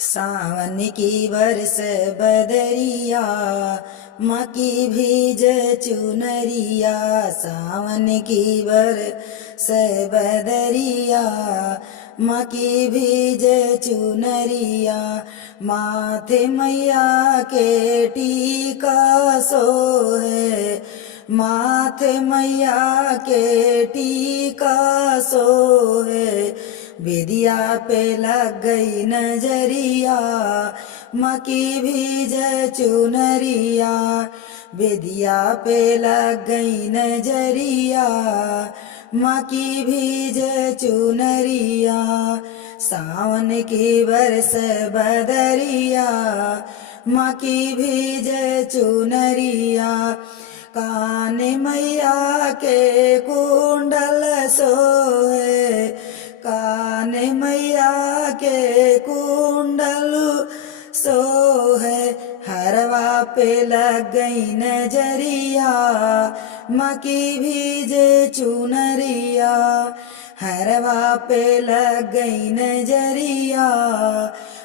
सावन की बरस बदरिया, माँ की भीज चुनरिया। सावन की बरस बदरिया, माँ की भीज चुनरिया। माथे मैया के टीका सोहे, माथे मैया के टीका सोहे। बेदिया पे लग गई नजरिया, माँ की भीज चुनरिया। बेदिया पे लग गई नजरिया, माँ की भीज चुनरिया। सावन की बरस बदरिया, माँ की भीज चुनरिया। कान मैया के कुंडल सोहे, कान मैया के कुंडल सोहे। हरवा पे लग गई नजरिया, माँ की भीज चुनरिया। हरवा पे लग गई नजरिया,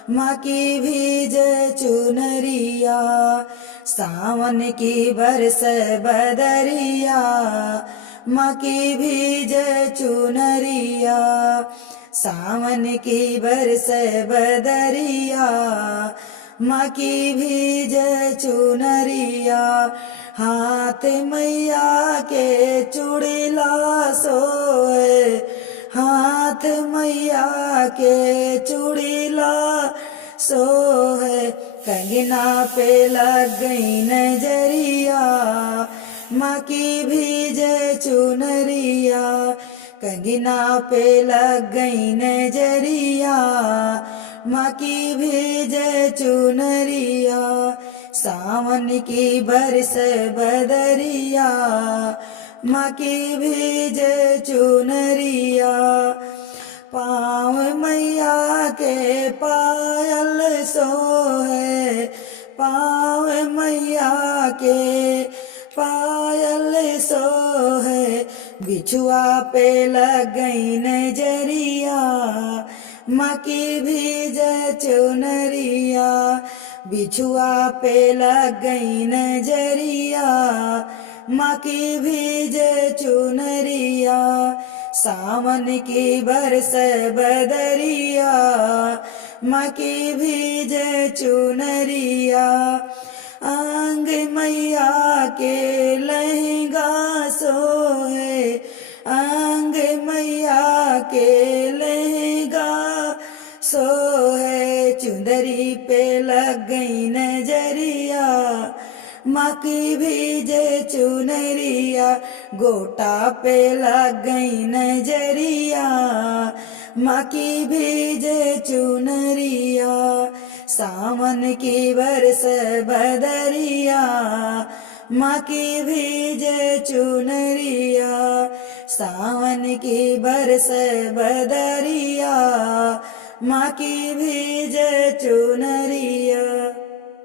माँ की भीज चुनरिया। सावन की बरस बदरिया, माँ की भीज चुनरिया। सावन की बरस बदरिया, माँ की भीज चुनरिया। हाथ मैया के चूड़िला सोए, हाथ मैया के चूड़िला सोहे। कंगना पे लग गई नजरिया, माँ की भीज चुनरिया। कंगना पे लग गई नजरिया, माँ की भीज चुनरिया। सावन की बरस बदरिया, माँ की भीज चुनरिया। पाँव मैया के पायल सोहे, पाँव मैया के पायल सोहे। बिछुआ पे लग गई नजरिया, माँ की भीज चुनरिया। बिछुआ पे लग गई नजरिया, माँ की भीज चुनरिया। सावन की बरस बदरिया, माँ की भीज चुनरिया। आंग मैया के लहंगा सोहे, आंग मैया के लहंगा सोहे। चुंदरी पे लग गई नजरिया, माँ की भीज चुनरिया। गोटा पे लग गई नजरिया, माँ की भीज चुनरिया। सावन की बरस बदरिया, माँ की भीज चुनरिया। सावन की बरस बदरिया, माँ की भीज चुनरिया।